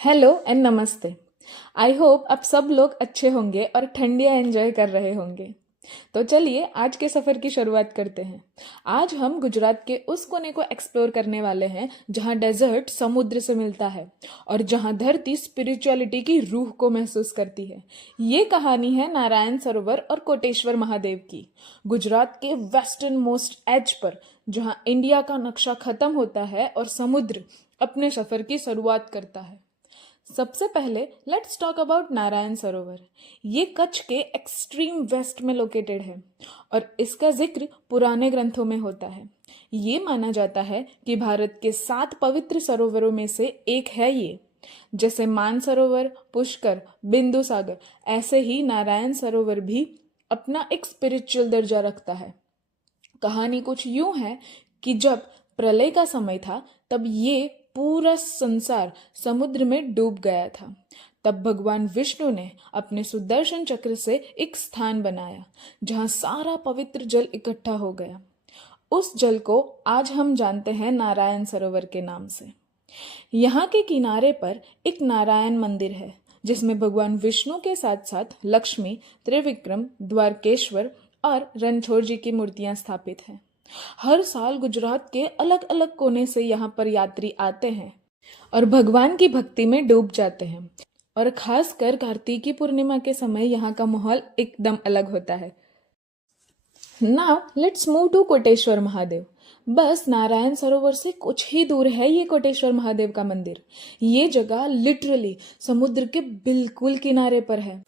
Hello and नमस्ते। I hope आप सब लोग अच्छे होंगे और ठंडियाँ एंजॉय कर रहे होंगे। तो चलिए आज के सफ़र की शुरुआत करते हैं। आज हम गुजरात के उस कोने को एक्सप्लोर करने वाले हैं जहाँ डेजर्ट समुद्र से मिलता है और जहाँ धरती स्पिरिचुअलिटी की रूह को महसूस करती है। ये कहानी है नारायण सरोवर और कोटेश्वर महादेव की, गुजरात के वेस्टर्न मोस्ट एज पर, जहाँ इंडिया का नक्शा खत्म होता है और समुद्र अपने सफ़र की शुरुआत करता है। सबसे पहले let's talk about Narayan Sarovar. ये कच्छ के एक्सट्रीम वेस्ट में लोकेटेड है और इसका जिक्र पुराने ग्रंथों में होता है। ये माना जाता है कि भारत के 7 पवित्र सरोवरों में से एक है ये। जैसे मानसरोवर, पुष्कर, बिंदु सागर, ऐसे ही नारायण सरोवर भी अपना एक स्पिरिचुअल दर्जा रखता है। कहानी कुछ यूं है कि जब प्रलय का समय था तब ये पूरा संसार समुद्र में डूब गया था। तब भगवान विष्णु ने अपने सुदर्शन चक्र से एक स्थान बनाया जहां सारा पवित्र जल इकट्ठा हो गया। उस जल को आज हम जानते हैं नारायण सरोवर के नाम से। यहाँ के किनारे पर एक नारायण मंदिर है जिसमें भगवान विष्णु के साथ साथ लक्ष्मी, त्रिविक्रम, द्वारकेश्वर और रणछोड़ जी की मूर्तियां स्थापित हैं। हर साल गुजरात के अलग अलग कोने से यहाँ पर यात्री आते हैं और भगवान की भक्ति में डूब जाते हैं। और खासकर कार्तिकी पूर्णिमा के समय यहाँ का माहौल एकदम अलग होता है। Now let's move to Koteshwar Mahadev. बस नारायण सरोवर से कुछ ही दूर है ये कोटेश्वर महादेव का मंदिर। ये जगह लिटरली समुद्र के बिल्कुल किनारे पर है।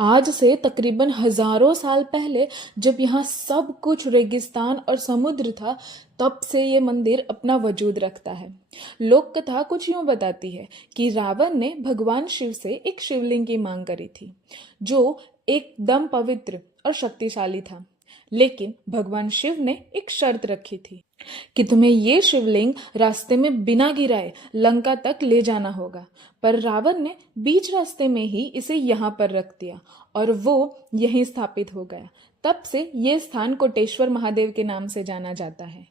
आज से तकरीबन हजारों साल पहले जब यहाँ सब कुछ रेगिस्तान और समुद्र था, तब से ये मंदिर अपना वजूद रखता है। लोक कथा कुछ यूं बताती है कि रावण ने भगवान शिव से एक शिवलिंग की मांग करी थी जो एकदम पवित्र और शक्तिशाली था। लेकिन भगवान शिव ने एक शर्त रखी थी कि तुम्हें ये शिवलिंग रास्ते में बिना गिराए लंका तक ले जाना होगा। पर रावण ने बीच रास्ते में ही इसे यहाँ पर रख दिया और वो यहीं स्थापित हो गया। तब से ये स्थान कोटेश्वर महादेव के नाम से जाना जाता है।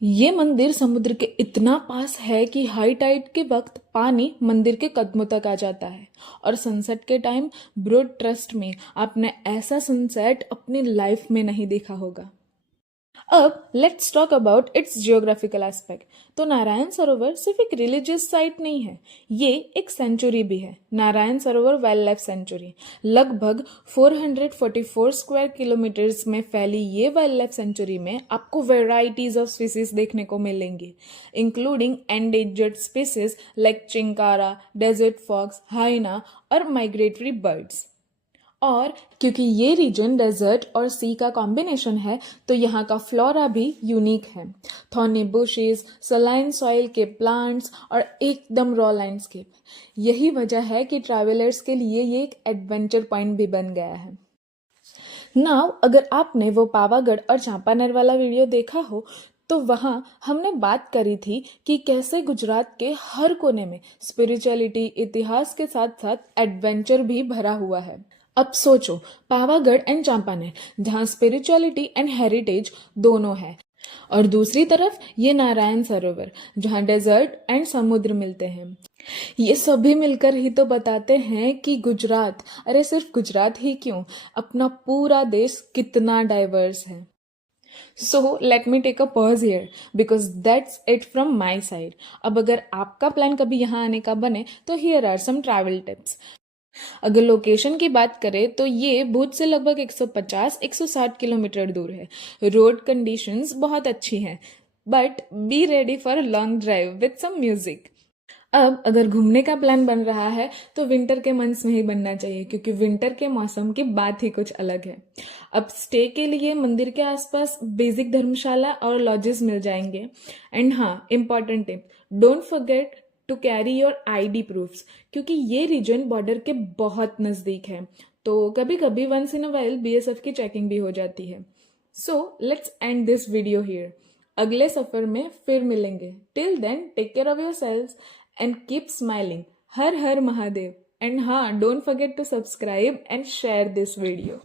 ये मंदिर समुद्र के इतना पास है कि हाई टाइड के वक्त पानी मंदिर के कदमों तक आ जाता है और सनसेट के टाइम ब्रोड ट्रस्ट में आपने ऐसा सनसेट अपनी लाइफ में नहीं देखा होगा। अब let's talk about it's geographical aspect. तो नारायण सरोवर सिर्फ एक रिलीजियस साइट नहीं है, ये एक सेंचुरी भी है। Narayan Sarovar wild life sanctuary लगभग 444 स्क्वायर किलोमीटर्स में फैली ये वाइल्ड लाइफ सेंचुरी में आपको वेराइटीज ऑफ स्पीसीज देखने को मिलेंगी, including endangered species like chinkara, desert fox, hyena और माइग्रेटरी बर्ड्स। और क्योंकि ये रीजन डेजर्ट और सी का कॉम्बिनेशन है तो यहाँ का फ्लोरा भी यूनिक है। थॉर्नी बुशेस, सलाइन सॉइल के प्लांट्स और एकदम रॉ लैंडस्केप। यही वजह है कि ट्रैवलर्स के लिए ये एक एडवेंचर पॉइंट भी बन गया है। नाउ अगर आपने वो पावागढ़ और चांपानेर वाला वीडियो देखा हो तो वहाँ हमने बात करी थी कि कैसे गुजरात के हर कोने में स्पिरिचुअलिटी, इतिहास के साथ साथ एडवेंचर भी भरा हुआ है। अब सोचो, पावागढ़ एंड चांपानेर जहाँ स्पिरिचुअलिटी एंड हेरिटेज दोनों है, और दूसरी तरफ ये नारायण सरोवर जहाँ डेजर्ट एंड समुद्र मिलते हैं। ये सभी मिलकर ही तो बताते हैं कि गुजरात, अरे सिर्फ गुजरात ही क्यों, अपना पूरा देश कितना डाइवर्स है। So let me take a pause here because that's it from my side. अब अगर आपका प्लान कभी यहाँ आने का बने तो here are some travel tips. अगर लोकेशन की बात करें तो ये भुज से लगभग 150-160 किलोमीटर दूर है। रोड कंडीशंस बहुत अच्छी हैं, but be ready for long drive with some music. अब अगर घूमने का प्लान बन रहा है तो विंटर के मंथ्स में ही बनना चाहिए क्योंकि विंटर के मौसम की बात ही कुछ अलग है। अब स्टे के लिए मंदिर के आसपास बेसिक धर्मशाला और लॉजेस मिल जाएंगे। एंड हाँ, important tip, don't forget to carry your ID proofs क्योंकि ये रीजन बॉर्डर के बहुत नज़दीक है, तो कभी कभी once in a while BSF की चेकिंग भी हो जाती है। So let's end this video here. अगले सफर में फिर मिलेंगे। Till then take care of your selves and keep smiling. हर हर महादेव। एंड हाँ, don't forget to subscribe and share this video.